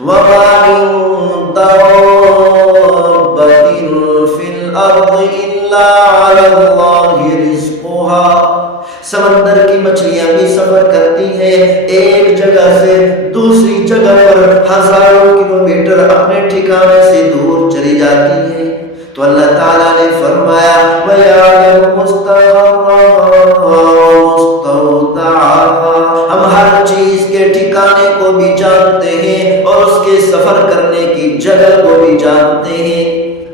وما من دابة في الأرض إلا على الله رزقها. سمندر کی مچھلیاں بھی سفر کرتی ہیں، ایک جگہ سے دوسری جگہ پر ہزاروں کلومیٹر اپنے ٹھکانے سے دور چلی جاتی ہیں. تو اللہ تعالیٰ نے فرمایا وَيَعْلَمُ مُسْتَقَرَّهَا وَمُسْتَوْدَعَهَا. ہم ہر چیز کے ٹھکانے کو بھی جانتے ہیں اور اس کے سفر کرنے کی جگہ کو بھی جانتے ہیں.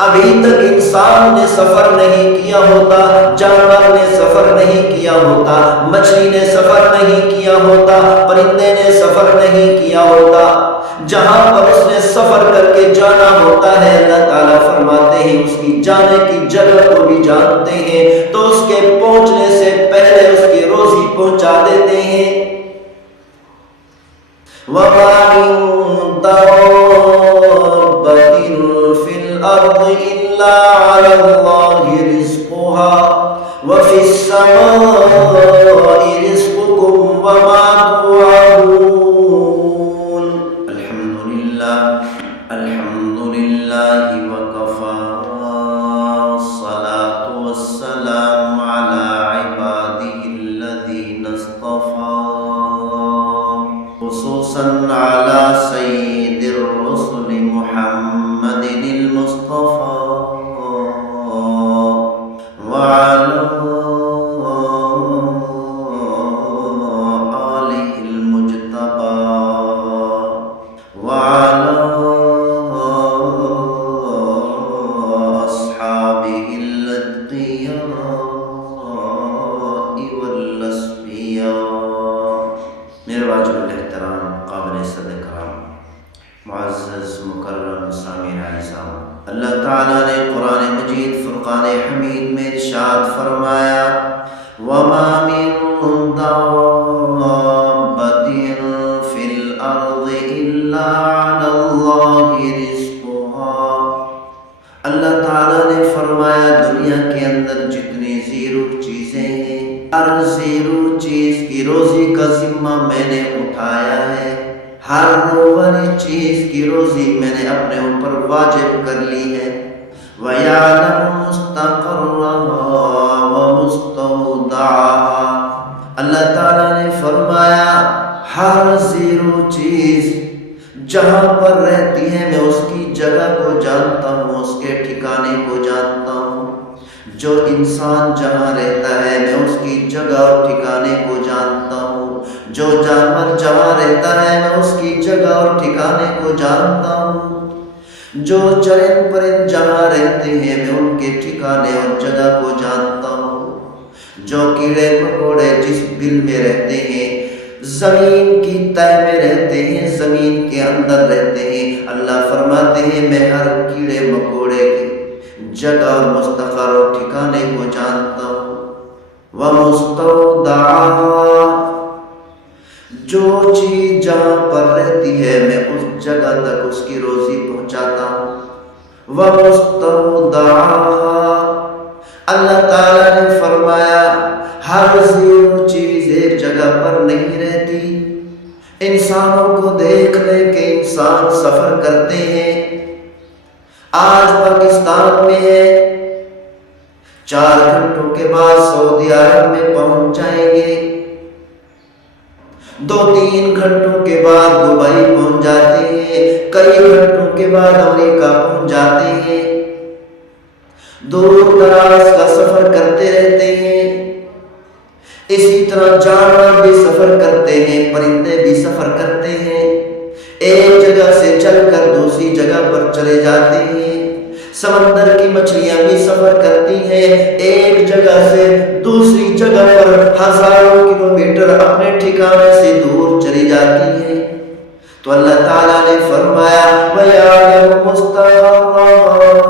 ابھی تک انسان نے سفر نہیں کیا ہوتا، جانور نے سفر نہیں کیا ہوتا، مچھلی نے سفر نہیں کیا ہوتا، پرندے نے سفر نہیں کیا ہوتا. جہاں پر اس نے سفر کر کے جانا ہوتا ہے اللہ تعالیٰ فرماتے ہیں اس کی جانے کی جگہ کو بھی جانتے ہیں، تو اس کے پہنچنے سے پہلے اس کی روزی پہنچا دیتے ہیں. وَمَا مِن دَابَّةٍ فِي الْأَرْضِ إِلَّا عَلَى اللَّهِ رِزْقُهَا وَفِي السَّمَاءِ رِزْقُكُمْ وَمَا تُوعَدُونَ. الحمد لله وكفى والصلاة والسلام على عباده الذين اصطفى خصوصا على سيد الرسل محمد المصطفى وعلى آله المجتبى وعلى أصحابه الأتقياء والأصفياء. میرے واجب الاحترام قابل صدر کرام معزز مکرم سامعین اعزام، اللہ تعالیٰ نے قرآن مجید فرقان حمید میں ارشاد فرمایا وَمَا مِن دَابَّةٍ فِي الْأَرْضِ إِلَّا عَلَى اللَّهِ رِزْقُهَا. اللہ تعالیٰ نے فرمایا دنیا کے اندر جتنی زیرو چیزیں ہیں، ہر زیرو چیز کی روزی کا ذمہ میں نے اٹھایا ہے. ہر والی چیز کی روزی میں نے اپنے اوپر واجب کر لی ہے. وَيَعْلَمُ مُسْتَقَرَّهَا وَمُسْتَوْدَعَهَا. اللہ تعالیٰ نے فرمایا ہر زیرو چیز جہاں پر رہتی ہے میں اس کی جگہ کو جانتا ہوں، اس کے ٹھکانے کو جانتا ہوں. جو انسان جہاں رہتا ہے میں اس کی جگہ اور ٹھکانے کو جانتا ہوں. جو جانور جہاں رہتا ہے میں اس کی جگہ اور ٹھکانے کو جانتا ہوں. جو چرند پرند جہاں رہتے ہیں میں ان کے ٹھکانے اور جگہ کو جانتا ہوں. جو کیڑے مکوڑے جس بل میں رہتے ہیں، زمین کی تہ میں رہتے ہیں، زمین کے اندر رہتے ہیں، اللہ فرماتے ہیں میں ہر کیڑے مکوڑے کی جگہ اور مستقر اور ٹھکانے کو جانتا ہوں. وَمُسْتَوْدَعَهَا. جو چیز جہاں پر رہتی ہے میں اس جگہ تک اس کی روزی پہنچاتا ہوں. وَمُسْتَوْدَعَهَا. اللہ تعالیٰ نے فرمایا ہر زیرو چیز ایک جگہ پر نہیں رہتی. انسانوں کو دیکھ لے کہ انسان سفر کرتے ہیں. آج پاکستان میں ہے، 4 گھنٹوں کے بعد سعودی عرب میں پہنچ جائیں گے، 2-3 گھنٹوں کے بعد دبئی پہنچ جاتے ہیں، کئی گھنٹوں کے بعد امریکہ پہنچ جاتے ہیں. دور دراز کا سفر کرتے رہتے ہیں. اسی طرح جانور بھی سفر کرتے ہیں، پرندے بھی سفر کرتے ہیں، ایک جگہ سے چل کر دوسری جگہ پر چلے جاتے ہیں. سمندر کی مچھلیاں بھی سفر کرتی ہیں، ایک جگہ سے دوسری جگہ پر ہزاروں کلومیٹر اپنے ٹھکانے سے دور چلی جاتی ہیں. تو اللہ تعالیٰ نے فرمایا وَيَعْلَمُ مُسْتَقَرَّهَا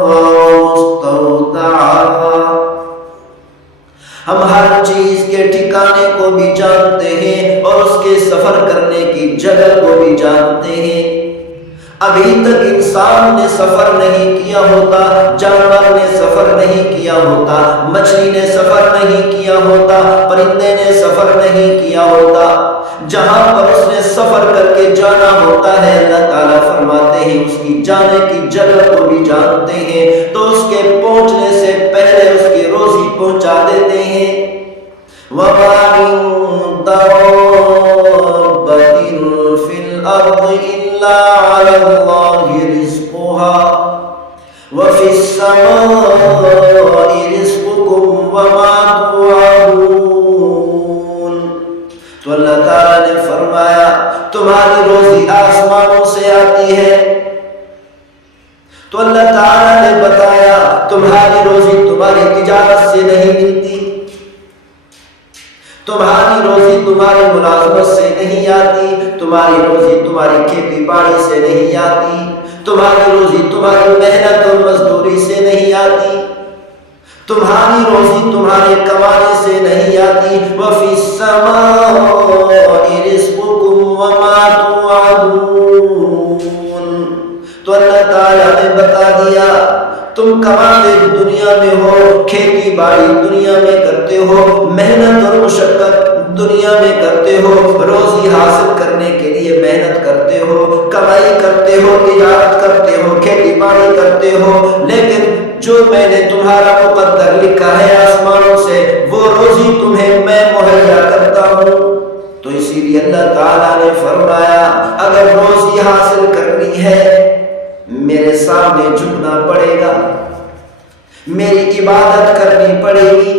وَمُسْتَوْدَعَهَا. ہم ہر چیز کے ٹھکانے کو بھی جانتے ہیں اور اس کے سفر کرنے کی جگہ کو بھی جانتے ہیں. ابھی تک انسان نے سفر نہیں کیا ہوتا، جانور نے سفر نہیں کیا ہوتا، مچھلی نے سفر نہیں کیا ہوتا، پرندے نے سفر نہیں کیا ہوتا. جہاں پر اس نے سفر کر کے جانا ہوتا ہے اللہ تعالیٰ فرماتے ہیں، اس کی جانے کی جگہ کو بھی جانتے ہیں، تو اس کے پہنچنے سے پہلے اس کی روزی پہنچا دیتے ہیں۔ وَمَا مِن دَابَّةٍ فِي الْأَرْضِ إِلَّا عَلَى اللَّهِ رِزْقُهَا وَفِي السَّمَاءِ رِزْقُكُمْ وَمَا تُوعَدُونَ۔ تو اللہ تعالیٰ نے فرمایا تمہاری روزی آسمانوں سے آتی ہے۔ تو اللہ تعالیٰ نے بتایا تمہاری روزی تمہاری تجارت سے نہیں ملتی، تمہاری روزی تمہاری ملازمت سے نہیں آتی، تمہاری روزی تمہاری کھیتی باڑی سے نہیں آتی، تمہاری روزی تمہاری محنت اور مزدوری سے نہیں آتی، تمہاری روزی تمہارے کمانے سے نہیں آتی۔ وَفِي السَّمَاءِ رِزْقُكُمْ وَمَا تُوعَدُونَ۔ تو اللہ تعالیٰ نے بتا دیا تم کماتے دنیا میں ہو، کھیتی باڑی دنیا میں کرتے ہو، محنت اور مشقت دنیا میں کرتے ہو، روزی حاصل کرنے کے لیے محنت کرتے ہو، کمائی کرتے ہو، تجارت کرتے ہو، کھیتی باڑی کرتے ہو، لیکن جو میں نے تمہارا مقدر لکھا ہے آسمانوں سے وہ روزی تمہیں میں مہیا کرتا ہوں۔ تو اسی لیے اللہ تعالیٰ نے فرمایا اگر روزی حاصل کرنی ہے میرے سامنے جھکنا پڑے گا، میری عبادت کرنی پڑے گی۔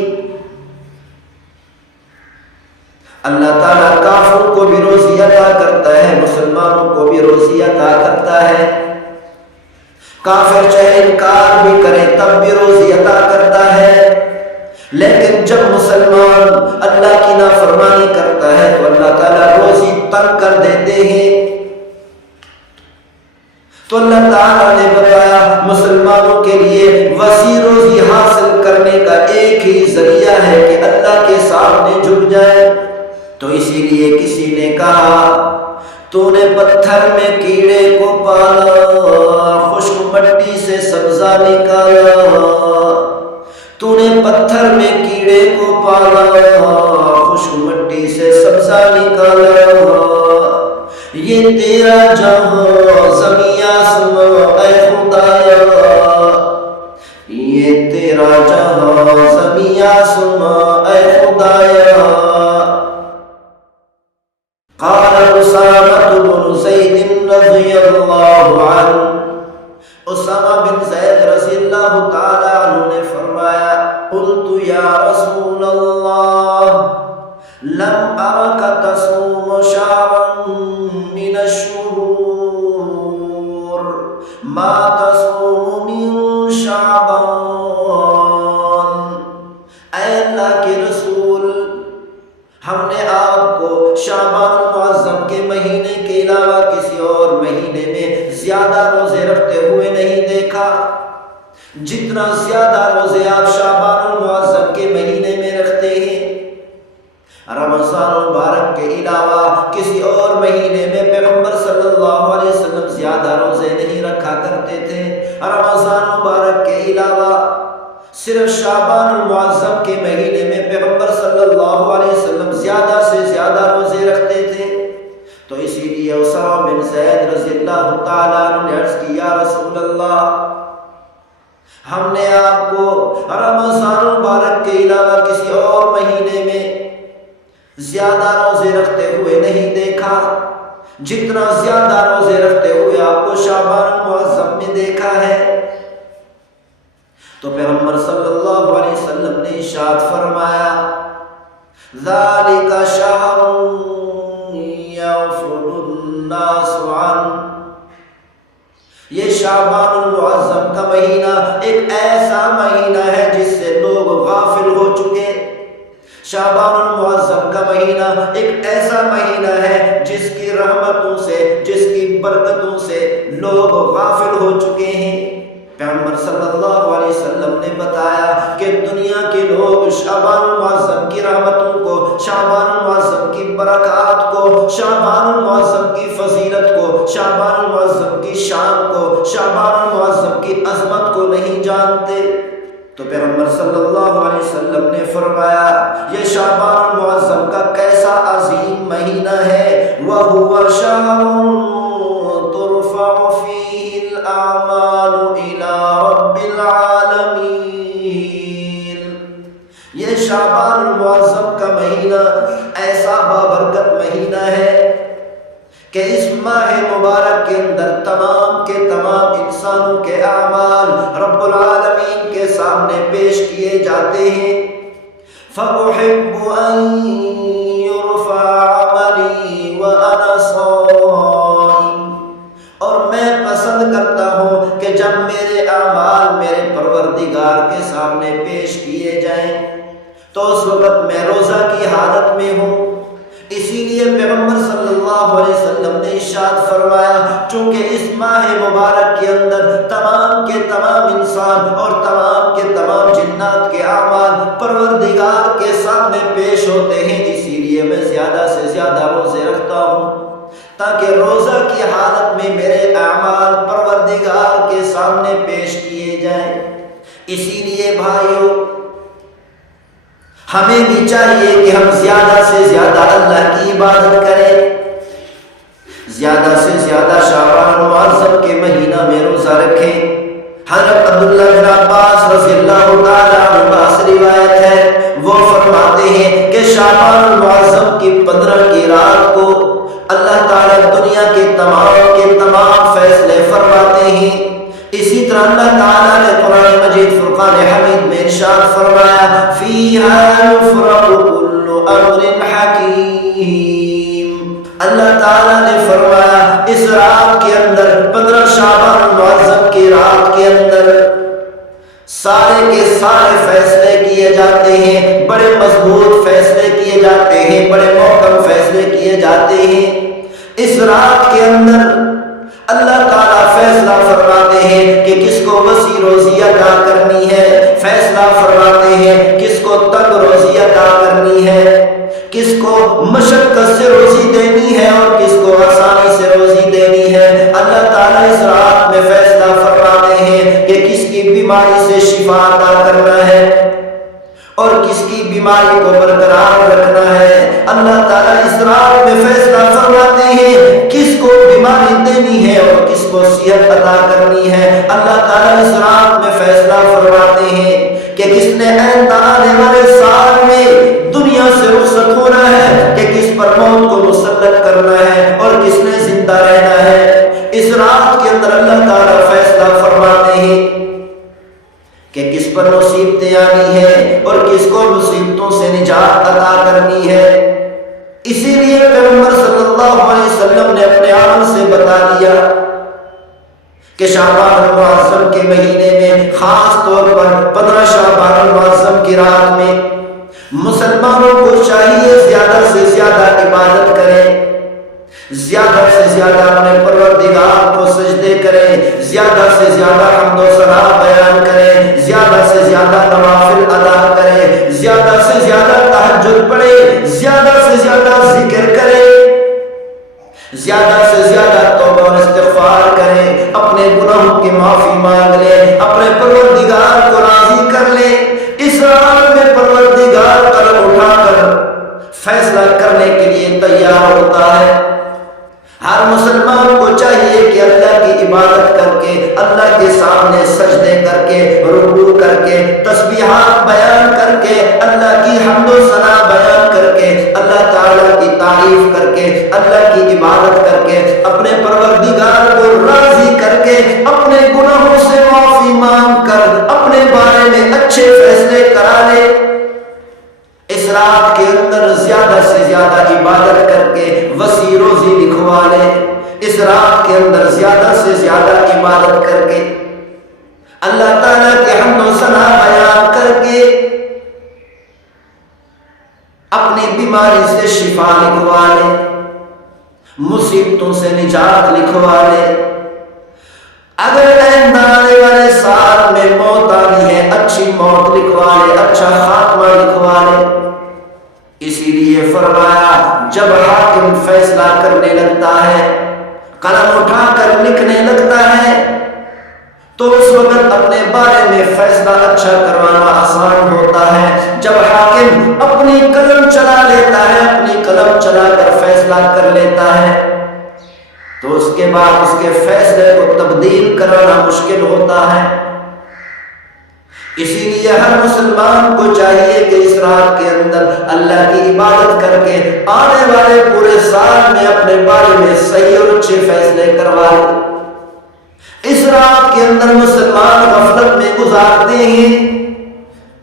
اللہ تعالیٰ کافروں کو بھی روزی عطا کرتا ہے، مسلمانوں کو بھی روزی عطا کرتا ہے۔ کافر چاہے انکار بھی کرے تب بھی روزی عطا کرتا ہے، لیکن جب مسلمان اللہ کی نافرمانی کرتا ہے تو اللہ تعالیٰ روزی تنگ کر دیتے ہیں۔ تو اللہ تعالیٰ نے بتایا مسلمانوں کے لیے وسیع روزی حاصل کرنے کا ایک ہی ذریعہ ہے کہ اللہ کے سامنے جھک جائے۔ تو اسی لیے کسی نے کہا تو نے پتھر میں کیڑے کو پالا، خشک مٹی سے سبزہ نکالا، تو نے پتھر میں کیڑے کو پالا، خشک مٹی سے سبزہ نکالا، یہ تیرا جہاں زمین آسمان اے خدایا، یہ تیرا جہاں زمین آسمان اے خدایا۔ قال اسامہ بن زید رضی اللہ عنہ، اسامہ بن زید رضی اللہ تعالی عنہ نے فرمایا قلت یا رسول اللہ لم ارک تصوم شهرا من الشهور ما تصوم من شعبان۔ اے اللہ کے رسول ہم نے آپ کو شعبان المعظم کے مہینے کے علاوہ کسی اور مہینے میں زیادہ روزے رکھتے ہوئے نہیں دیکھا، جتنا زیادہ روزے آپ شعبان المعظم کے مہینے میں رکھتے ہیں۔ رمضان مبارک کے علاوہ کسی اور مہینے میں پیغمبر صلی اللہ علیہ وسلم زیادہ روزے نہیں رکھا کرتے تھے، رمضان مبارک کے علاوہ صرف شعبان المعظم کے مہینے میں پیغمبر صلی اللہ علیہ وسلم زیادہ سے زیادہ روزے رکھتے تھے۔ تو اسی لیے اسامہ بن زید رضی اللہ تعالیٰ عنہ نے عرض کی یا رسول اللہ ہم نے آپ کو رمضان مبارک کے علاوہ کسی اور مہینے میں زیادہ روزے رکھتے ہوئے نہیں دیکھا، جتنا زیادہ روزے رکھتے ہوئے آپ کو شعبان المعظم میں دیکھا ہے۔ تو پیغمبر صلی اللہ علیہ وسلم نے ارشاد فرمایا ذالک شہر یغفل الناس عنہ، یہ شعبان المعظم کا مہینہ ایک ایسا مہینہ ہے جس سے لوگ غافل ہو چکے۔ شعبان المعظم کا مہینہ ایک ایسا مہینہ ہے جس کی رحمتوں سے، جس کی برکتوں سے لوگ غافل ہو چکے ہیں۔ پیغمبر صلی اللہ علیہ وسلم نے بتایا کہ دنیا کے لوگ شعبان المعظم کی رحمتوں کو، شعبان المعظم کی برکات کو، شعبان المعظم کی فضیلت کو، شعبان المعظم کی شان کو، شعبان المعظم کی عظمت کو نہیں جانتے۔ تو پیغمبر صلی اللہ علیہ وسلم نے فرمایا یہ شعبان المعظم کا کیسا عظیم مہینہ ہے، وَهُوَ شَهْرٌ تُرْفَعُ فِيهِ شعبان المعظم کا مہینہ ایسا بابرکت مہینہ ہے کہ اس ماہ مبارک کے اندر تمام کے تمام انسانوں کے اعمال رب العالمین کے سامنے پیش کیے جاتے ہیں۔ فَأُحِبُّ أَن يُرْفَعَ عَمَلِي وَأَنَا صَائِمٌ، اور میں پسند کرتا ہوں کہ جب میرے اعمال میرے پروردگار کے سامنے پیش کیے جائیں تو اس وقت میں روزہ کی حالت میں ہوں۔ اسی لیے پیغمبر صلی اللہ علیہ وسلم نے ارشاد فرمایا، چونکہ اس ماہ مبارک کے اندر تمام کے تمام انسان اور تمام کے تمام جنات کے اعمال پروردگار کے سامنے پیش ہوتے ہیں، اسی لیے میں زیادہ سے زیادہ روزے رکھتا ہوں تاکہ روزہ کی حالت میں میرے اعمال پروردگار کے سامنے پیش کیے جائیں۔ اسی لیے بھائیوں، ہمیں بھی چاہیے کہ ہم زیادہ سے زیادہ اللہ کی عبادت کریں، زیادہ سے زیادہ شعبان المعظم کے مہینہ میں روزہ رکھیں۔ حضرت عبداللہ بن عباس رضی اللہ تعالیٰ عنہ سے روایت ہے، وہ فرماتے ہیں کہ شعبان المعظم کی 15 کی رات کو اللہ تعالیٰ دنیا کے تمام فیصلے فرماتے ہیں۔ اسی طرح اللہ تعالیٰ نے قرآن مجید فرقان حمید میں ارشاد فرمایا، فِيهَا يُفْرَقُ كُلُّ أَمْرٍ حَكِيمٍ۔ اللہ تعالیٰ نے فرمایا اس رات کے اندر 15 شعبان المعظم کی رات کے اندر سارے کے سارے فیصلے کیے جاتے ہیں، بڑے مضبوط فیصلے کیے جاتے ہیں، بڑے محکم فیصلے کیے جاتے ہیں۔ اس رات کے اندر اللہ تعالیٰ فیصلہ فرماتے ہیں کہ کس کو وسیع روزی عطا کرنی ہے، فیصلہ فرماتے ہیں کس کو تنگ روزی عطا کرنی ہے، کس کو مشقت سے روزی دینی ہے اور کس کو آسانی سے روزی دینی ہے۔ اللہ تعالیٰ اس رات میں فیصلہ فرماتے ہیں کہ کس کی بیماری سے شفا عطا کرنا ہے اور کس کی بیماری کو برقرار رکھنا ہے۔ اللہ تعالیٰ اس رات میں فیصلہ فرماتے ہیں کس کو بیماری دینی ہے اور کس کو صحت عطا کرنی ہے۔ اللہ تعالیٰ اس رات میں فیصلہ فرماتے ہیں کہ کس نے آئندہ آنے والے سال میں دنیا سے رخصت ہونا ہے، کہ کس پر موت کو مسلط کرنا ہے اور کس نے زندہ رہنا ہے۔ اس رات کے اندر اللہ تعالیٰ فیصلہ فرماتے ہیں کہ کس پر مصیبتیں آنی ہے اور کس کو مصیبتوں سے نجات عطا کرنی ہے۔ اسی لیے پیغمبر صلی اللہ علیہ وسلم نے اپنے عمل سے بتا دیا کہ شعبان المعظم کے مہینے میں خاص طور پر 15 شعبان المعظم کی رات میں مسلمانوں کو چاہیے زیادہ سے زیادہ عبادت کریں، زیادہ سے زیادہ اپنے پروردگار کو سجدے کریں، زیادہ سے زیادہ حمد و ثنا بیان کریں، زیادہ سے زیادہ نوافل ادا کریں، زیادہ سے زیادہ تہجد پڑھیں، زیادہ سے زیادہ ذکر کریں، زیادہ سے زیادہ توبہ اور استغفار کریں، اپنے گناہوں کی معافی مانگ لیں، اپنے پروردگار کو راضی کر لیں۔ اس رات میں پروردگار قلم اٹھا کر فیصلہ کرنے کے لیے تیار ہوتا ہے۔ ہر مسلمان کو چاہیے کہ اللہ کی عبادت کر کے، اللہ کے سامنے سجدے کر کے، رکوع کر کے، تسبیحات بیان کر کے، اللہ کی حمد و ثنا بیان کر کے، اللہ تعالیٰ کی تعریف کر کے، اللہ کی عبادت کر کے، اپنے پروردگار کو راضی کر کے، اپنے گناہوں سے معافی مانگ کر، اپنے بارے میں اچھے فیصلے کرا لے۔ اس رات کے اندر زیادہ سے زیادہ عبادت کر کے وسیع روزی لکھوا لے۔ اس رات کے اندر زیادہ سے زیادہ عبادت کر کے اللہ تعالیٰ کے حمد و ثنا بیان کر کے اپنی بیماری سے شفا لکھوا لے، مصیبتوں سے نجات لکھوا لے۔ اگر آئندہ آنے والے سال میں موت آنی ہے، اچھی موت لکھوا لے، اچھا خاتمہ لکھوا لے۔ اسی لیے فرمایا جب حاکم فیصلہ کرنے لگتا ہے، قلم اٹھا کر لکھنے لگتا ہے، تو اس وقت اپنے بارے میں فیصلہ اچھا کروانا آسان ہوتا ہے۔ جب حاکم اپنی قلم چلا لیتا ہے، اپنی قلم چلا کر فیصلہ کر لیتا ہے، تو اس کے بعد اس کے فیصلے کو تبدیل کرانا مشکل ہوتا ہے۔ اسی لیے ہر مسلمان کو چاہیے کہ اس رات کے اندر اللہ کی عبادت کر کے آنے والے پورے سال میں اپنے بارے میں صحیح اور اچھے فیصلے کروائے۔ اس رات کے اندر مسلمان غفلت میں گزارتے ہیں،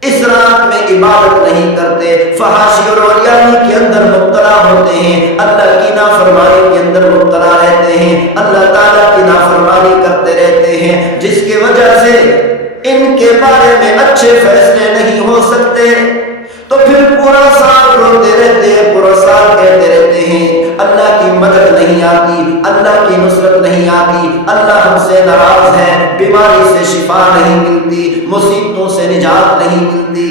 اس رات میں عبادت نہیں کرتے، فحاشی اور عریانی کے اندر مبتلا ہوتے ہیں، اللہ کی نافرمانی کے اندر مبتلا رہتے ہیں، اللہ تعالیٰ کی نافرمانی کرتے رہتے ہیں، جس کی وجہ سے ان کے بارے میں اچھے فیصلے نہیں ہو سکتے، تو پھر پورا سال روتے رہتے ہیں، پورا سال کہتے رہتے ہیں اللہ کی مدد نہیں آتی، اللہ کی نصرت نہیں آتی، اللہ ہم سے ناراض ہے، بیماری سے شفا نہیں ملتی، مصیبتوں سے نجات نہیں ملتی،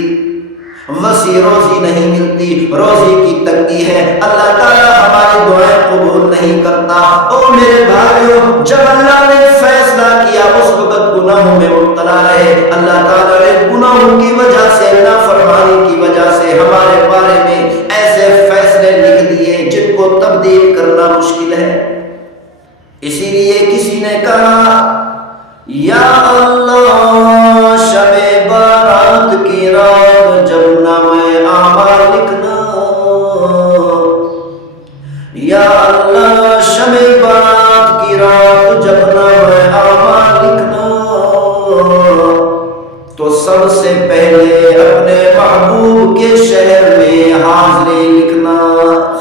وسیع روزی نہیں ملتی، روزی کی تنگی ہے، اللہ تعالیٰ ہماری دعائیں قبول نہیں کرتا۔ او میرے بھائیوں، جب اللہ نے فیصلہ کیا اس وقت گناہوں میں مبتلا رہے، اللہ تعالیٰ نے گناہوں کی وجہ سے، نافرمانی کی وجہ سے ہمارے بارے میں ایسے فیصلے لکھ دیے جن کو تبدیل کرنا مشکل ہے۔ اسی لیے کسی نے کہا یا اللہ شب بارات کی رات جب نامہ اعمال لکھنا، یا اللہ شب بارات کی رات جب نامہ اعمال لکھنا، تو سب سے پہلے اپنے محبوب کے شہر میں حاضری لکھنا،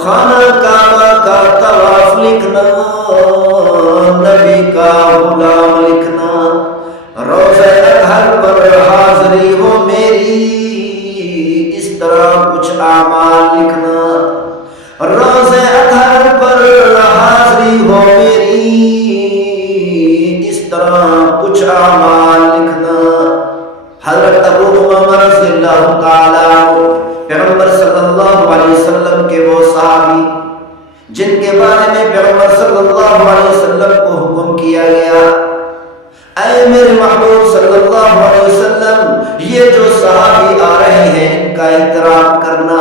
خانہ کعبہ کا طواف لکھنا، نبی کا غلام لکھنا، روزہ اطہر پر حاضری ہو میری، اس طرح کچھ اعمال لکھنا، روزہ اطہر پر حاضری ہو میری، اس طرح کچھ اعمال لکھنا۔ حضرت ابو امامہ رضی اللہ تعالیٰ پیغمبر صلی اللہ علیہ وسلم کے وہ صحابی جن کے بارے میں پیغمبر صلی اللہ علیہ وسلم کو حکم کیا گیا، اے میرے محبوب صلی اللہ علیہ وسلم، یہ جو صحابی آ رہے ہیں ان کا احترام کرنا،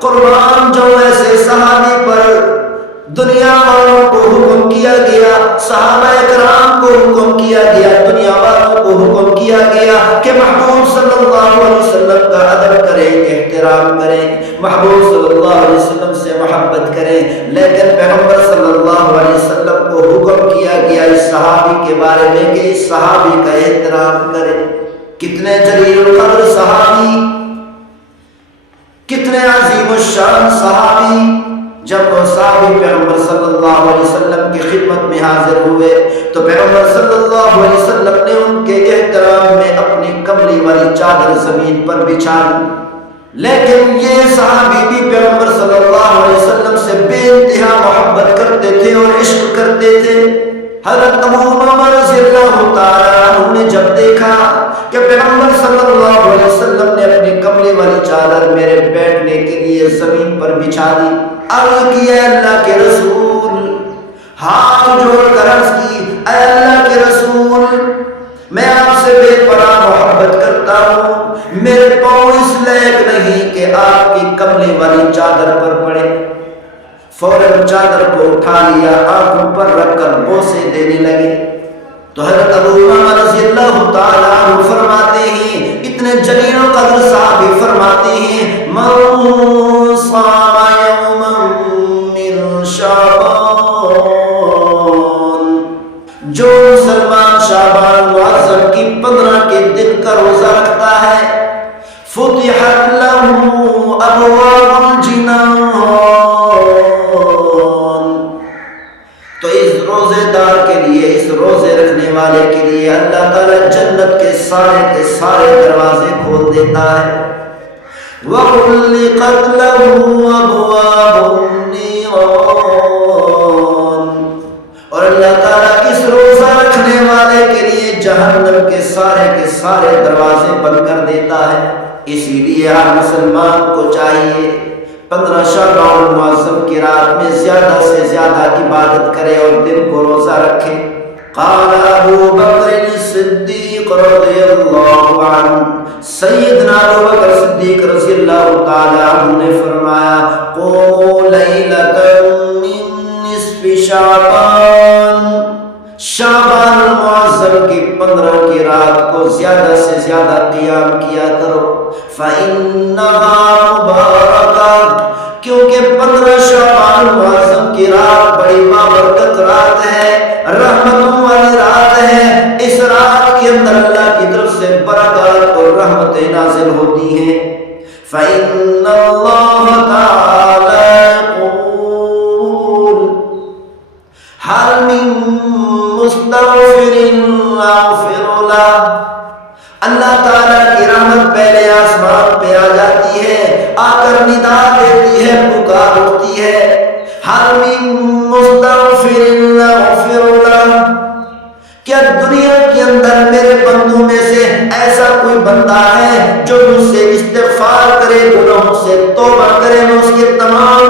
قربان جو ایسے صحابی پر دنیا والوں کو حکم کیا گیا، صحابہ اکرام کو حکم کیا گیا، دنیا والوں کو حکم کیا گیا کہ محبوب صلی اللہ علیہ وسلم کا ادب کریں، احترام کریں، محبوب صلی اللہ علیہ وسلم سے محبت کریں، لیکن پیغمبر صلی اللہ علیہ وسلم کو حکم کیا گیا اس صحابی کے بارے میں کہ اس صحابی کا احترام کریں۔ کتنے جلیل القدر صحابی، کتنے عظیم الشان صحابی، جب وہ صحابی پیغمبر صلی اللہ علیہ وسلم کی خدمت میں حاضر ہوئے تو پیغمبر صلی اللہ علیہ وسلم نے ان کے احترام میں اپنی کملی والی چادر زمین پر بچھا دی، لیکن یہ صحابی بھی پیغمبر صلی اللہ علیہ وسلم سے بے انتہا محبت کرتے تھے اور عشق کرتے تھے۔ حضرت ابو امامہ رضی اللہ تعالیٰ عنہ نے جب دیکھا کہ پیغمبر صلی اللہ علیہ وسلم نے اپنی کملی والی چادر میرے بیٹھنے کے لیے زمین پر بچھا دی، عرض کی اے اللہ کے رسول، ہاتھ جوڑ کر عرض کی اے اللہ کے رسول، میں آپ سے بے پناہ محبت کرتا ہوں، میرے پاؤں اس لائق نہیں کہ آپ کی کملی والی چادر پر پڑے۔ فوراً چادر کو اٹھا لیا، آنکھوں پر رکھ کر بوسے دینے لگے۔ تو حضرت ابو امامہ رضی اللہ تعالیٰ عنہ فرماتے ہیں، اتنے جلیل و قدر صحابی فرماتے ہیں، من صام یوما من شعبان، جو مسلمان شعبان معظم کی 15 کے دن کا روزہ رکھتا ہے، فتحت له ابواب الجنان، تو اس روزے دار کے لیے، اس روزے رکھنے والے کے لیے اللہ تعالیٰ جنت کے سارے دروازے کھول دیتا ہے۔ وَغُلِّقَتْ لَهُ أَبْوَابُ النِّيرَانِ، اور اللہ تعالیٰ اس روزہ رکھنے والے کے لیے جہنم کے سارے دروازے بند کر دیتا ہے۔ اسی لیے ہر مسلمان کو چاہیے 15 شعبان المعظم کی رات میں زیادہ سے زیادہ عبادت کرے اور دن کو روزہ رکھے۔ قال ابو بکر الصدیق رضی اللہ عنہ، سیدنا ابو بکر صدیق رضی اللہ تعالی عنہ نے فرمایا، قوموا لیلۃ من نصف شعبان، شعبان المعظم کی 15 کی رات کو زیادہ سے زیادہ قیام کیا کرو، فَإِنَّهَا مُبَارَكَةٌ، کیونکہ 15 شعبان المعظم کی رات بڑی بابرکت رات ہے، رحمتوں والی رات ہے۔ اس رات کے اندر اللہ کی طرف سے برکات اور رحمتیں نازل ہوتی ہیں۔ فَإِنَّ اللَّهَ تَعَالَى يَقُولُ هَلْ مِن مُسْتَغْفِرٍ أَغْفِرْ لَهُ، اللہ تعالیٰ کی رحمت پہلے آسمان پہ آ جاتی ہے، آ کر ندا دیتی ہے، پکار اٹھتی ہے، هَلْ مِن مُسْتَغْفِرٍ أَغْفِرْ لَهُ، کیا دنیا کے اندر میرے بندوں میں سے ایسا کوئی بندہ ہے جو مجھ سے استغفار کرے، گناہوں سے توبہ کرے، میں اس کے تمام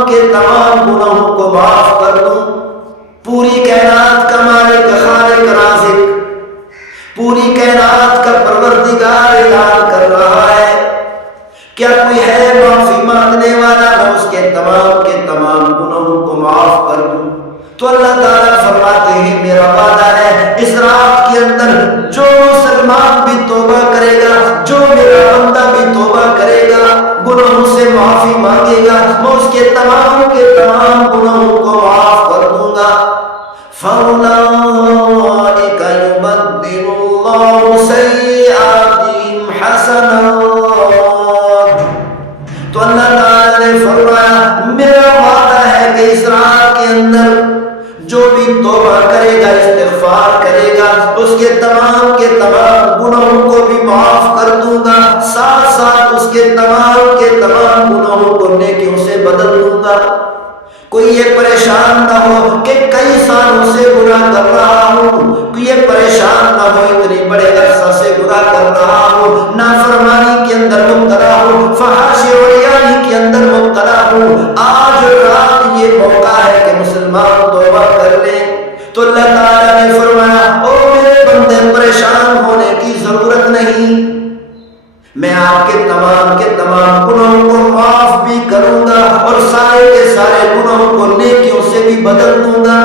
گناہوں کو معاف کر دوں۔ پوری کائنات کا مالک، خالق، رازق، پوری کائنات کا پروردگار اعلان کر رہا ہے، کیا کوئی ہے معافی مانگنے والا، میں اس کے تمام گناہوں کو معاف کر دوں۔ تو اللہ تعالیٰ فرماتے ہیں میرا وعدہ ہے اس رات کے اندر جو مسلمان بھی توبہ کرے گا، جو میرا بندہ بھی توبہ کرے گا، گناہوں سے معافی مانگے گا، میں اس کے تمام گناہوں کو معاف کر دوں گا۔ فَأُولَٰئِكَ يُبَدِّلُ اللَّهُ سَيِّئَاتِهِمْ حَسَنَاتٍ، تو اللہ تعالیٰ نے فرمایا میرا وعدہ ہے کہ اس رات کے اندر جو بھی توبہ کرے گا، استغفار کرے گا، اس کے تمام گناہوں کو بھی معاف کر دوں گا، ساتھ ساتھ اس کے تمام گناہوں کو نیکیوں سے بدل دوں گا۔ کوئی یہ پریشان نہ ہو کہ کئی سالوں سے گناہ کر رہا ہوں، کوئی یہ پریشان نہ ہو اتنے بڑے عرصہ سے گناہ کر رہا ہوں، نافرمانی کے اندر مبتلا ہوں، فحاشی اور ریائی کے اندر مبتلا ہوں، آج رات یہ موقع ہے کہ مسلمان توبہ کر لیں۔ تو اللہ تعالیٰ نے فرمایا او میرے بندے، پریشان ہونے کی ضرورت نہیں، میں آپ کے تمام گناہوں کو معاف بھی کروں گا اور سارے کے سارے گناہوں کو نیکیوں سے بھی بدل دوں گا۔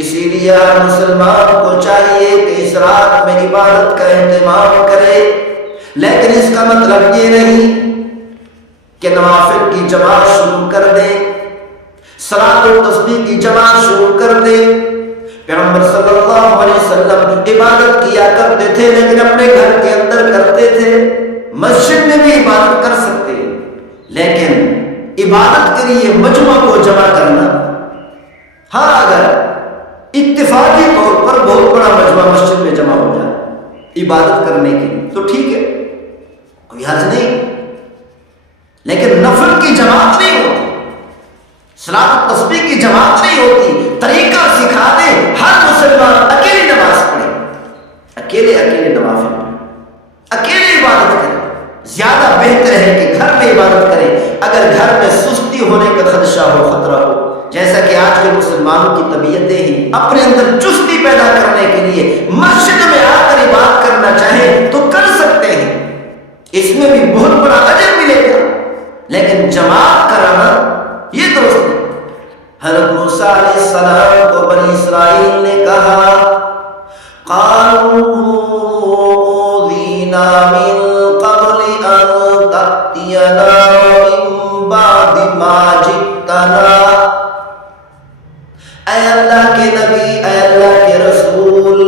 اسی لیے ہر مسلمان کو چاہیے کہ اس رات میں عبادت کا اہتمام کرے، لیکن اس کا مطلب یہ نہیں کہ نوافل کی جماعت شروع کر دے، صلاۃ و تسبیح کی جماعت شروع کر دے۔ پیغمبر صلی اللہ علیہ وسلم عبادت کیا کرتے تھے لیکن اپنے گھر کے اندر کرتے تھے، مسجد میں بھی عبادت کر سکتے ہیں، لیکن عبادت کے لیے مجمع کو جمع کرنا، ہاں اگر اتفاقی طور پر بہت بڑا مجمع مسجد میں جمع ہو جائے عبادت کرنے کے لیے تو ٹھیک ہے، کوئی حرج نہیں، لیکن نفل کی جماعت نہیں ہوتی، صلاۃ و تسبیح کی جماعت نہیں ہوتی۔ طریقہ سکھا دے، ہر مسلمان اکیلی نماز پڑھے، اکیلے نوافل پڑھے، اکیلے عبادت کرے، زیادہ بہتر ہے کہ گھر میں عبادت کرے۔ اگر گھر میں سستی ہونے کا خدشہ ہو، خطرہ ہو، جیسا کہ آج کے مسلمانوں کی طبیعتیں ہی اپنے اندر چستی پیدا کرنے کے لیے مسجد میں آ کر عبادت کرنا چاہیں تو کر سکتے ہیں، اس میں بھی بہت بڑا اجر ملے گا، لیکن جماعت کرانا یہ درست نہیں۔ حضرت موسیٰ علیہ السلام کو بنی اسرائیل نے کہا قالوا اوذینا من قبل ان تأتینا ومن بعد ما جئتنا، اے اللہ کے نبی، اے اللہ کے رسول،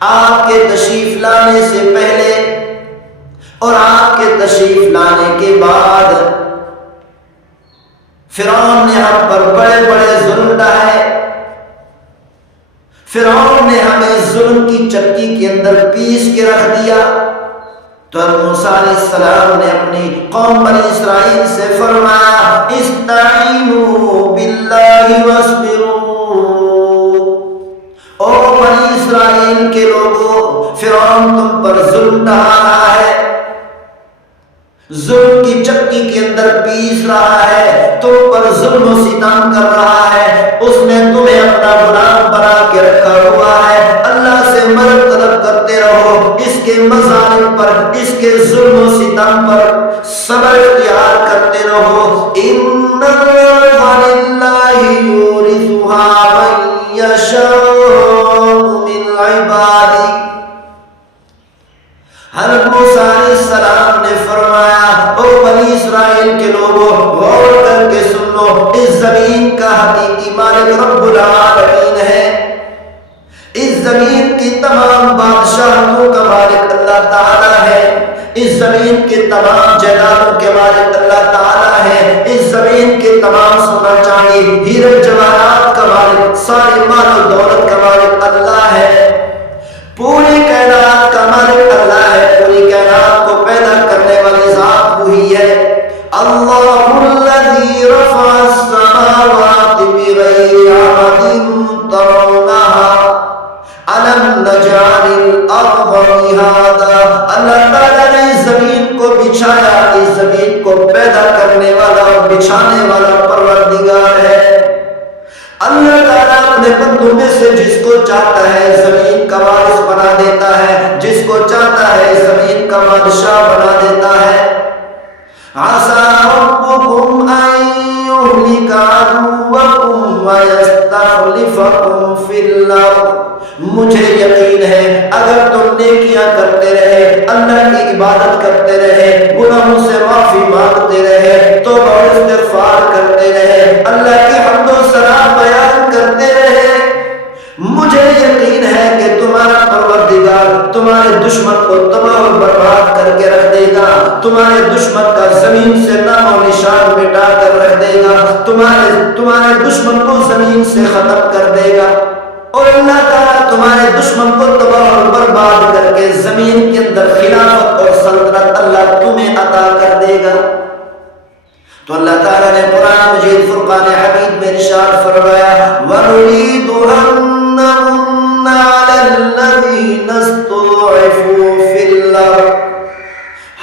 آپ کے تشریف لانے سے پہلے اور آپ کے تشریف لانے کے بعد فرعون نے ہم پر بڑے بڑے ظلم ڈھائے، فرعون نے ہمیں ظلم کی چکی کے اندر پیس کے رکھ دیا۔ تو موسیٰ علیہ السلام نے اپنی قوم بنی اسرائیل سے فرمایا استعینوا باللہ واصبروا، او بنی اسرائیل کے لوگوں، فرعون تم پر ظلم ڈھا رہا ہے، ظلم کی چکی کے اندر پیس رہا ہے، تم پر ظلم و ستم کر رہا ہے، اس نے تمہیں اپنا غلام بنا کے رکھا ہوا ہے، اللہ سے مدد طلب کرتے رہو، اس کے مظالم پر، اس کے ظلم و ستم پر صبر اختیار کرتے رہو۔ ان الارض للہ یورثها من یشاء عبادی. حضرت موسیٰ علیہ السلام نے فرمایا او بنی اسرائیل کے لوگوں غور کر کے سن لو، اس زمین کا حقیقی مالک رب العالمین ہے. اس زمین کی تمام بادشاہوں کا مالک اللہ تعالیٰ ہے. اس زمین کے تمام جائیدادوں کے مالک اللہ تعالیٰ ہے. اس زمین کے تمام سونا چاندی ہیرے جواہرات کا مالک، سارے مال و دولت کا مالک اللہ ہے. پوری کائنات کا مالک اللہ ہے. پوری کائنات کو پیدا کرنے والی ذات وہی ہے. اللہ الذی رفع السماوات بغیر عمد ترونها أَلَمْ نَجْعَلِ الْأَرْضَ مِهَادًا. اللہ تعالیٰ نے اس زمین کو بچھایا. اس زمین کو پیدا کرنے والا اور بچھانے والا پروردگار ہے. اللہ تعالیٰ اپنے بندوں میں سے جس کو چاہتا ہے زمین کا وارث بنا دیتا ہے، جس کو چاہتا ہے زمین کا بادشاہ بنا دیتا ہے. عَسَىٰ رَبُّكُمْ أَن يُهْلِكَ عَدُوَّكُمْ وَيَسْتَخْلِفَكُمْ فِي الْأَرْضِ. مجھے یقین ہے اگر تم نیکیاں کرتے رہے، اللہ کی عبادت کرتے رہے، گناہوں سے معافی مانگتے رہے، توبہ اور استغفار کرتے رہے، اللہ کی حمد و ثنا بیان کرتے رہے، مجھے یقین ہے کہ تمہارا پروردگار تمہارے دشمن کو تباہ و برباد کر کے رکھ دے گا. تمہارے دشمن کا زمین سے نام و نشان مٹا کر رکھ دے گا. تمہارے دشمن کو زمین سے ختم کر دے گا. اور اللہ تعالیٰ تمہارے دشمن کو تباہ اور برباد کر کے زمین کے اندر خلافت اور سلطنت اللہ تمہیں عطا کر دے گا. تو اللہ تعالیٰ نے قرآن مجید فرقان حمید میں ارشاد فرمایا وَنُرِيدُ أَن نَّمُنَّ عَلَى الَّذِينَ اسْتُضْعِفُوا فِي الْأَرْضِ.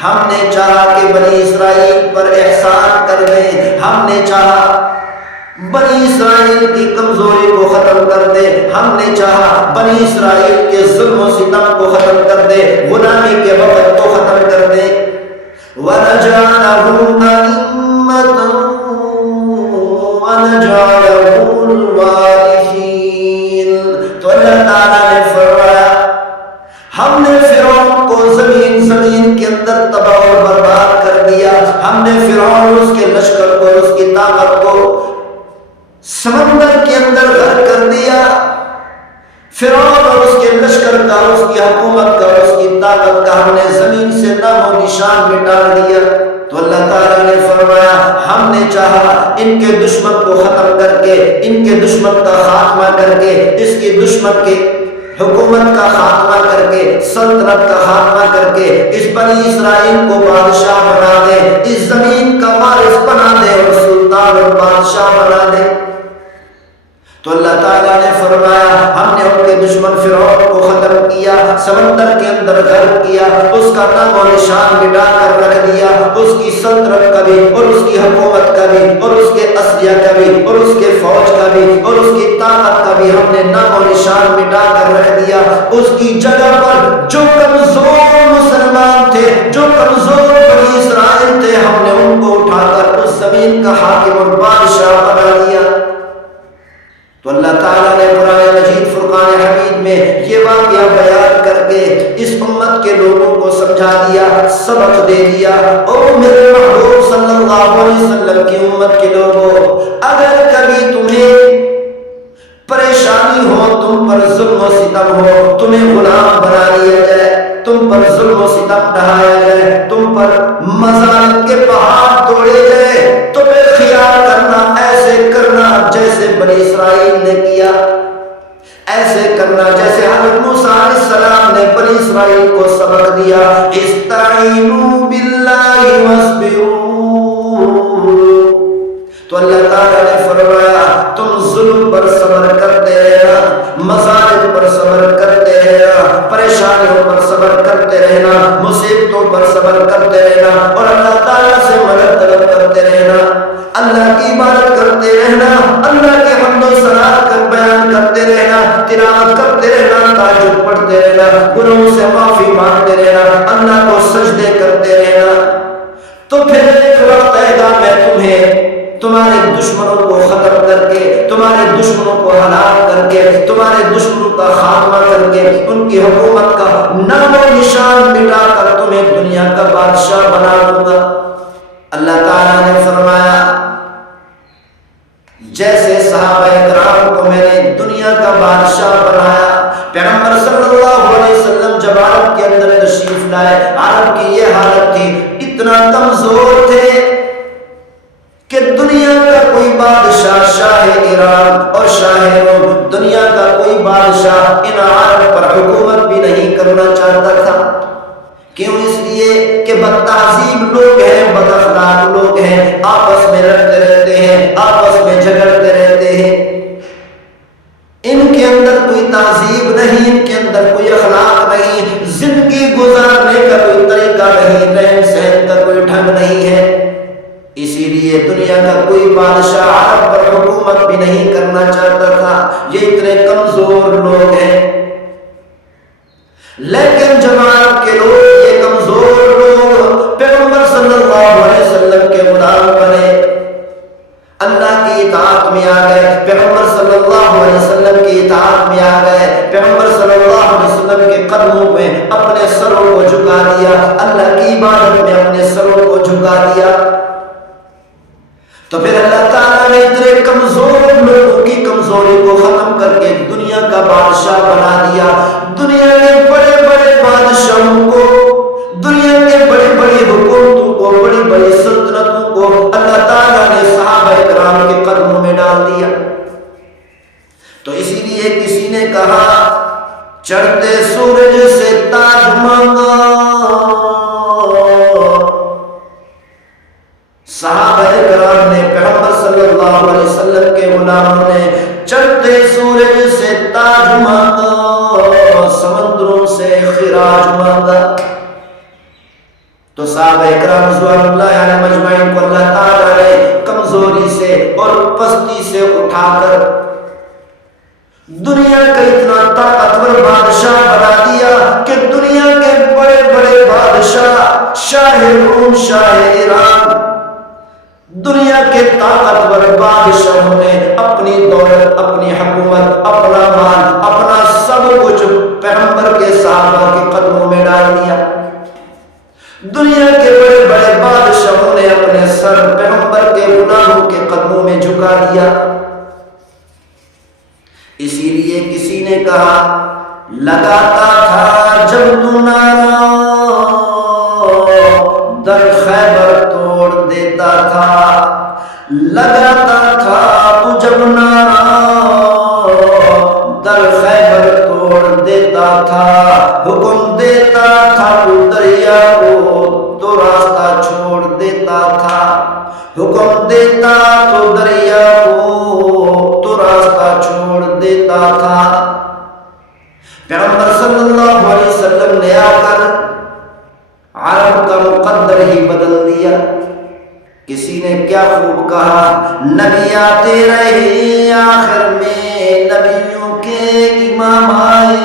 ہم نے چاہا کہ بنی اسرائیل پر احسان کر دیں. ہم نے چاہا بنی اسرائیل کی کمزوری کو ختم کر دے. ہم نے چاہا بنی اسرائیل کے ظلم و ستم کو ختم کر دے، غلامی کے وقت کو ختم کر دے. وَنَجْعَلَهُمْ أَئِمَّةً وَنَجْعَلَهُمُ الْوَارِثِينَ. تو اللہ تعالیٰ نے فرمایا ہم نے فرعون کو زمین کے اندر تباہ و برباد کر دیا. ہم نے فرعون اور اس کے لشکر کو، اس کی طاقت کو سمندر کے اندر غرق کر دیا. فرعون اور اس کے لشکر کا، اس کی حکومت کا، اس کی طاقت کا ہم نے زمین سے نام و نشان مٹا دیا. تو اللہ تعالیٰ نے فرمایا ہم نے چاہا ان کے دشمن کو ختم کر کے، ان کے دشمن کا خاتمہ کر کے، اس کی دشمن کے حکومت کا خاتمہ کر کے، سلطنت کا خاتمہ کر کے اس بنی اسرائیل کو بادشاہ بنا دے، اس زمین کا وارث بنا دے اور سلطان اور بادشاہ بنا دے. تو اللہ تعالیٰ نے فرمایا ہم نے ان کے دشمن فرعون کو ختم کیا، سمندر کے اندر غرق کیا، اس کا نام و نشان مٹا کر رکھ دیا، اس کی سلطنت کا بھی اور اس کی حکومت کا بھی اور اس کے اسلحہ کا بھی اور اس کے فوج کا بھی اور اس کی طاقت کا بھی ہم نے نام و نشان مٹا کر رکھ دیا. اس کی جگہ پر جو کمزور مسلمان تھے، جو کمزور بنی اسرائیل تھے، ہم نے ان کو اٹھا کر اس زمین کا حاکم اور بادشاہ بنا دیا. تو اللہ تعالیٰ نے قرآن مجید فرقان حمید میں یہ واقعہ بیان کر کے اس امت کے لوگوں کو سمجھا دیا، سبق دے دیا. او میرے محبوب صلی اللہ علیہ وسلم کی امت کے لوگوں، اگر کبھی تمہیں پریشانی ہو، تم پر ظلم و ستم ہو، تمہیں غلام بنا لیا جائے، تم پر ظلم و ستم ڈھایا جائے، تم پر مظالم کے پہاڑ توڑے جائے، تو پھر خیال کرنا، ایسے کرنا جیسے بنی اسرائیل نے کیا، ایسے کرنا جیسے حضرت موسیٰ علیہ السلام نے بنی اسرائیل کو سبق دیا استعینوا باللہ واصبروا. تو اللہ تعالیٰ نے فرمایا تم ظلم پر صبر کرتے رہنا، مظالم پر صبر کرتے رہنا، پریشانیوں پر صبر کرتے رہنا، مصیبتوں پر صبر کرتے رہنا اور اللہ تعالیٰ سے مدد طلب کرتے رہنا، اللہ کی عبادت کرتے رہنا، اللہ کے حمد و ثنا کا بیان کرتے رہنا، تلاوت کرتے رہنا، تہجد پڑھتے رہنا، گناہوں سے معافی مانگتے رہنا، اللہ کو سجدے کرتے رہنا. تو پھر ایک وقت آئے گا میں تمہیں تمہارے دشمنوں کو ختم کر کے، تمہارے دشمنوں کو ہلاک کر کے، تمہارے دشمنوں کا خاتمہ کر کے ان کی حکومت کا نام و نشان مٹا کر تمہیں دنیا کا بادشاہ بنا دوں گا۔ اللہ تعالیٰ نے فرمایا جیسے صحابہ کرام کو میں نے دنیا کا بادشاہ بنایا، پیغمبر صلی اللہ علیہ وسلم جب عرب کے اندر تشریف لائے، عرب کی یہ حالت تھی، اتنا کمزور تھے کہ دنیا کا کوئی بادشاہ، شاہ ایران اور شاہ روم، دنیا کا کوئی بادشاہ ان عرب پر حکومت بھی نہیں کرنا چاہتا تھا۔ کیوں؟ اس لیے کہ بد تہذیب لوگ ہیں، بد اخلاق لوگ ہیں، آپس میں لڑتے رہتے ہیں، آپس میں جھگڑتے رہتے ہیں، ان کے اندر کوئی تہذیب نہیں، ان کے اندر کوئی اخلاق نہیں، زندگی گزارنے کا کوئی طریقہ نہیں، رہن سہن کا کوئی ڈھنگ نہیں ہے۔ اسی لیے دنیا کا کوئی بادشاہ عرب پر حکومت بھی نہیں کرنا چاہتا تھا، یہ اتنے کمزور لوگ ہیں۔ لیکن جب عرب کے لوگ، یہ کمزور لوگ پیغمبر صلی اللہ علیہ وسلم کے غلام بنے، اللہ کی اطاعت میں آ گئے، پیغمبر صلی اللہ علیہ وسلم کی اطاعت میں آ گئے، پیغمبر صلی اللہ علیہ وسلم کے قدموں میں اپنے سروں کو جھکا دیا، اللہ کی عبادت میں اپنے سروں کو جھکا دیا، تو پھر اللہ تعالیٰ نے اتنے کمزور لوگوں کی کمزوری کو ختم کر کے دنیا کا بادشاہ بنا دیا۔ دنیا کے بڑے بڑے بادشاہوں کو، دنیا کے بڑی بڑی حکومتوں کو، بڑی بڑی سلطنتوں کو اللہ تعالیٰ نے صحابہ کرام کے قدموں میں ڈال دیا۔ تو اسی لیے کسی نے کہا چڑھتے سورج سے تاج مانگا، صحابہ کرام نے، پیغمبر صلی اللہ علیہ وسلم کے غلاموں نے چڑھتے سورج سے تاج مانگا، سمندروں سے خراج مانگا۔ تو صحابہ کرام رضوان اللہ علیہم اجمعین کو اللہ تعالیٰ نے کمزوری سے اور پستی سے اٹھا کر دنیا کا اتنا طاقتور بادشاہ بنا دیا کہ دنیا کے بڑے بڑے بادشاہ، شاہ روم، شاہ ایران، دنیا کے طاقتور بادشاہوں نے اپنی دولت، اپنی حکومت، اپنا مال، اپنا سب کچھ پیغمبر کے صحابہ کے قدموں میں ڈال دیا۔ دنیا کے بڑے بڑے بادشاہوں نے اپنے سر پیغمبر کے غلاموں کے قدموں میں جھکا دیا۔ اسی لیے کسی نے کہا لگاتا تھا جب تو نعرہ در خیبر توڑ دیتا تھا، لگاتا تھا تو جب نعرہ در خیبر توڑ دیتا تھا، حکم دیتا تھا تو دریا کو تو راستہ چھوڑ دیتا تھا، حکم دیتا تو دریا کو تو راستہ چھوڑ دیتا تھا۔ پیغمبر صلی اللہ علیہ وسلم نے آ کر عرب کا مقدر ہی بدل دیا۔ کسی نے کیا خوب کہا، نبی آتے رہے آخر میں نبیوں کے امام آئے،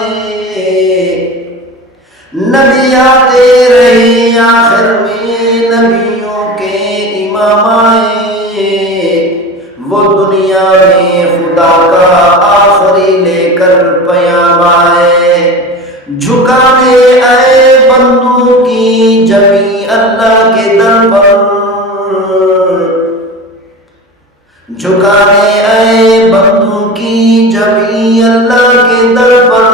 نبی آتے رہے آخر میں نبیوں کے امام آئے، وہ دنیا میں خدا کا آخری لے کر پیام آئے، جھکانے آئے بندوں کی جبیں اللہ کے در پر، جھکانے آئے بندوں کی جبیں اللہ کے در پر،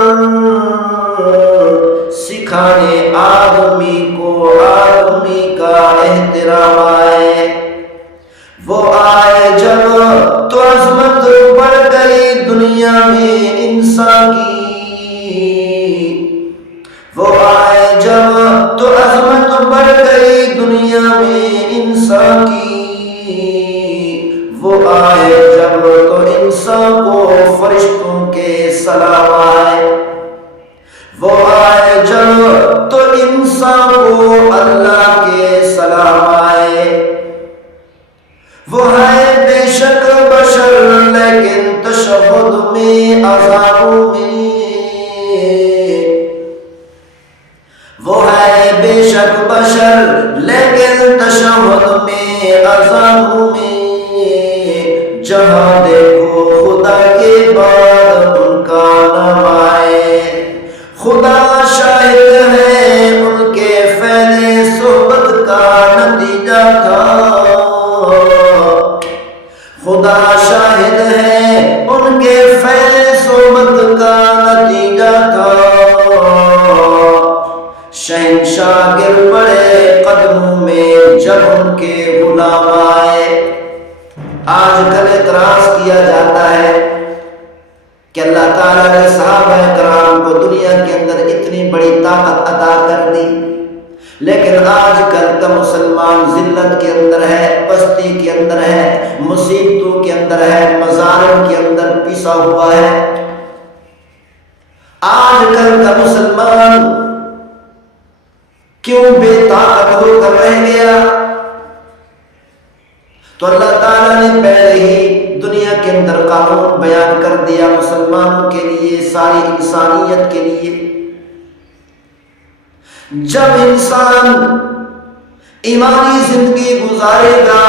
سکھانے آدمی کو آدمی کا احترام آئے، وہ آئے جب تو عظمت بڑھ گئی دنیا میں انسان کی، وہ آئے جب تو عظمت بڑھ گئی دنیا میں انسان کی، وہ آئے جب تو انسان کو فرشتوں کے سلام آئے، وہ آئے جب تو انسان کو اللہ کے سلام آئے، وہ ہے بے شک بشر لیکن تشہد میں عذابوں میں، وہ ہے بے شک بشر لیکن تشہد میں خدا شاہد ہے ان کے فیض صحبت کا نتیجہ تھا، خدا شاہد ہے ان کے فیض صحبت کا نتیجہ تھا، شہنشاہ گر پڑے قدموں میں جب ان کے غلام آئے۔ آج کل اعتراض کیا جاتا ہے کہ اللہ تعالیٰ نے صحابہ کرام کو دنیا کے اندر اتنی بڑی طاقت عطا کر دی، لیکن آج کل کا مسلمان ذلت کے اندر ہے، پستی کے اندر ہے، مصیبتوں کے اندر ہے، مظالم کے اندر پسا ہوا ہے۔ آج کل کا مسلمان کیوں بے طاقت ہو کر رہ گیا؟ تو اللہ تعالیٰ نے پہلے ہی دنیا کے اندر قانون بیان کر دیا مسلمانوں کے لیے، ساری انسانیت کے لیے۔ جب انسان ایمانی زندگی گزارے گا،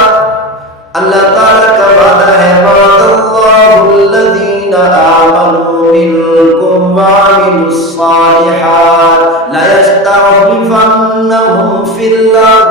اللہ تعالیٰ کا وعدہ ہے وعد اللہ الذین آمنوا منکم وعملوا الصالحات لیستخلفنہم فی الارض۔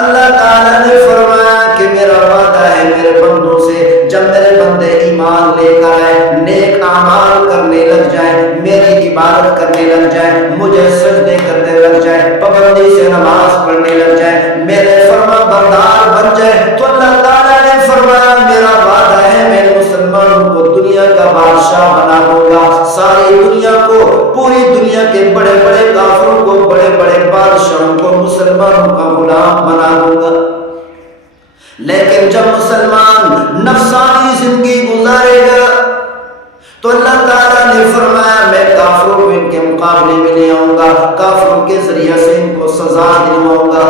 اللہ تعالیٰ نے فرمایا کہ میرا وعدہ ہے میرے بندوں سے، جب میرے بندے ایمان لے کر آئے، نیک اعمال کرنے لگ جائیں، میری عبادت کرنے لگ جائیں، مجھے سجدے کرنے لگ جائیں، پابندی سے نماز پڑھنے لگ جائیں، میرے فرما بردار بن جائیں، تو اللہ تعالیٰ نے فرمایا میرا وعدہ ہے میں مسلمانوں کو دنیا کا بادشاہ بنا دوں گا، ساری دنیا کو، پوری دنیا کے بڑے بڑے کافروں کو، بڑے بڑے بادشاہوں کو مسلمانوں کا غلام بنا دوں گا۔ لیکن جب مسلمان نفسانی زندگی گزارے گا تو اللہ تعالیٰ نے فرمایا میں کافروں کو ان کے مقابلے میں لے آؤں گا، کافروں کے ذریعے سے ان کو سزا دلواؤں گا۔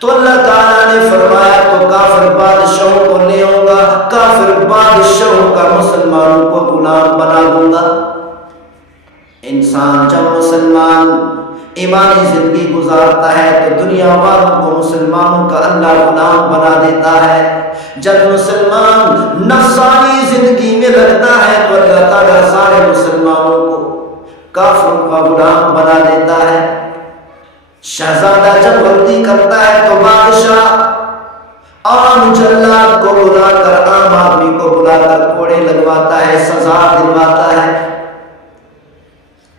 تو اللہ تعالیٰ نے فرمایا تو کافر بادشاہوں کو لے آؤں گا، کافر بادشاہوں کا مسلمانوں کو غلام بنا دوں گا۔ انسان جب مسلمان ایمانی زندگی گزارتا ہے تو دنیا والوں کو مسلمانوں کا اللہ غلام بنا دیتا ہے۔ جب مسلمان نفسانی زندگی میں لگتا ہے تو اللہ تعالیٰ سارے مسلمانوں کو کافروں کا غلام بنا دیتا ہے۔ شہزادہ جب غلطی کرتا ہے تو بادشاہ عام جلاد کو بلا کر، عام آدمی کو بلا کر کوڑے لگواتا ہے، سزا دلواتا ہے۔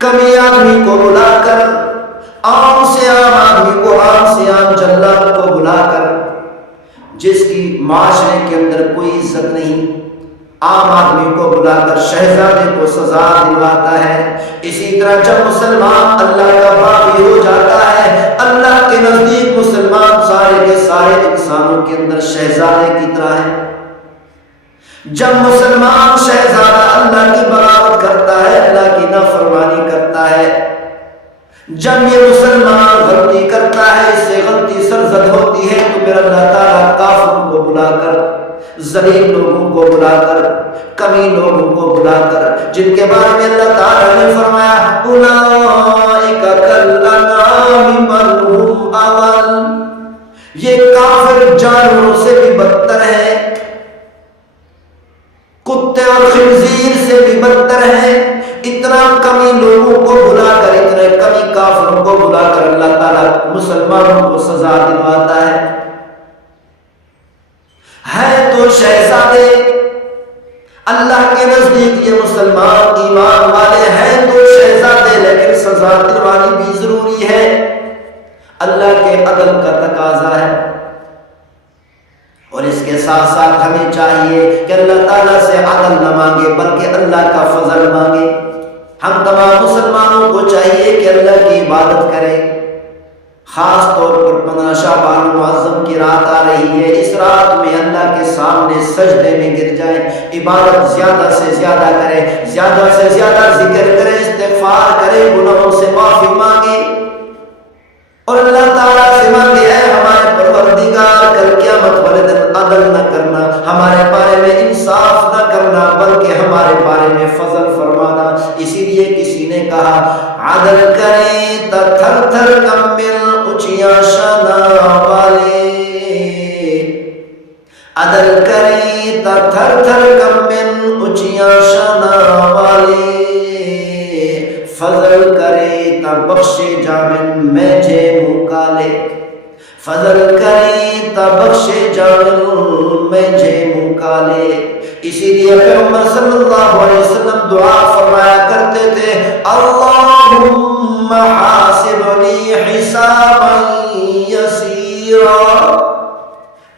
کمی آدمی کو بلا کر، عام سے عام آدمی کو، عام سے عام جلاد کو بلا کر، جس کی معاشرے کے اندر کوئی عزت نہیں، عام آدمی کو بلا کر شہزادے کو سزا دلواتا ہے۔ اسی طرح جب مسلمان اللہ کا باغی ہو جاتا ہے، اللہ کے نزدیک مسلمان سارے کے سارے انسانوں کے اندر شہزادے کی طرح ہے۔ جب مسلمان شہزادہ اللہ کی بغاوت کرتا ہے، اللہ کی نافرمانی کرتا ہے، جب یہ مسلمان غلطی کرتا ہے، اس سے غلطی سرزد ہوتی ہے، تو پھر اللہ تعالیٰ کافروں کو بلا کر، ذلیل لوگوں کو بلا کر، کمی لوگوں کو بلا کر، جن کے بارے میں اللہ تعالیٰ نے فرمایا اولئک کالانعام بل ھم اضل، یہ کافر جانوروں سے بھی بدتر ہے، کتے اور خنزیر سے بھی بدتر ہے۔ اتنا کمی لوگوں کو بلا کر، اتنے کمی کافروں کو بلا کر اللہ تعالیٰ مسلمانوں کو سزا دلواتا ہے تو شہزادے اللہ کے نزدیک یہ مسلمان ایمان والے ہیں تو شہزادے، لیکن سزا دلوانی بھی ضروری ہے، اللہ کے عدل کا تقاضا ہے۔ اور اس کے ساتھ ساتھ ہمیں چاہیے کہ اللہ تعالیٰ سے عدل نہ مانگے بلکہ اللہ کا فضل مانگے۔ ہم تمام مسلمانوں کو چاہیے کہ اللہ کی عبادت کریں، خاص طور پر 15 شعبان معظم کی رات آ رہی ہے، اس رات میں اللہ کے سامنے سجدے میں گر جائیں، عبادت زیادہ سے زیادہ کریں، زیادہ سے زیادہ ذکر کریں، استغفار کریں، گناہوں سے معافی مانگیں اور اللہ تعالیٰ سے مانگے اے ہمارے پروردگار کل قیامت والے دن عدل نہ کرنا، ہمارے بارے میں انصاف نہ کرنا بلکہ ہمارے بارے میں فضل فرمانا۔ اسی لیے کسی نے کہا عدل کریں تو تھر تھر کمبل اونچیاں شانہ والے، عدل کریں تو تھر تھر کمبل اونچیاں شانہ والے، فضل کرے تا بخشے جاون میجھے مکالے، فضل کرے تا بخشے جاون میجھے مکالے۔ اسی لیے پیغمبر صلی اللہ علیہ وسلم دعا فرمایا کرتے تھے، اللہم حاسبنی حسابا یسیرا،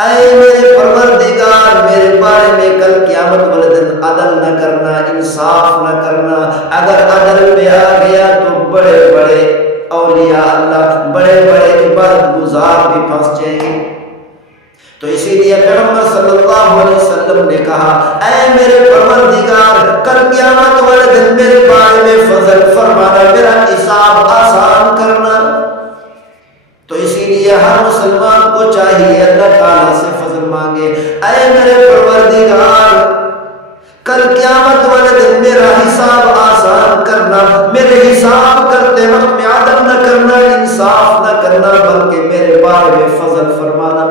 اے میرے پروردگار میرے بارے میں کل قیامت والے دن عدل نہ کرنا، انصاف نہ کرنا۔ اگر عدل پہ آ گیا تو بڑے بڑے اولیاء اللہ، بڑے بڑے عبادت گزار بھی پھنس جائیں گے۔ تو اسی لیے پیغمبر صلی اللہ علیہ وسلم نے کہا، اے میرے پروردگار کل قیامت والے دن میرے بارے میں فضل فرمانا، میرا حساب آسان کرنا۔ تو اسی لیے ہر مسلمان کو چاہیے اللہ تعالیٰ سے فضل مانگے، اے میرے پروردگار کل قیامت والے دن میرا حساب آسان کرنا، میرے حساب کرتے وقت میں عدل نہ کرنا، انصاف نہ کرنا، بلکہ میرے بارے میں فضل فرمانا۔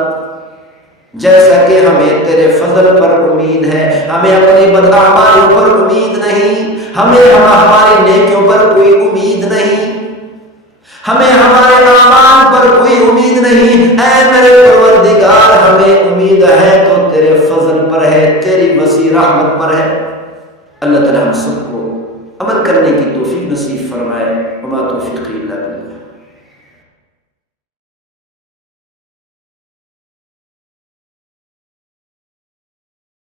جیسا کہ ہمیں تیرے فضل پر امید ہے، ہمیں اپنی بداعمالیوں پر امید نہیں، ہمیں ہماری نیکیوں پر کوئی امید نہیں، ہمیں ہمارے اعمال پر کوئی امید نہیں، اے میرے پروردگار ہمیں امید ہے تو تیرے فضل پر ہے، تیری وسیع رحمت پر ہے۔ اللہ تعالی ہم سب کو عمل کرنے کی توفیق نصیب فرمائے۔ وما توفیقی الا باللہ۔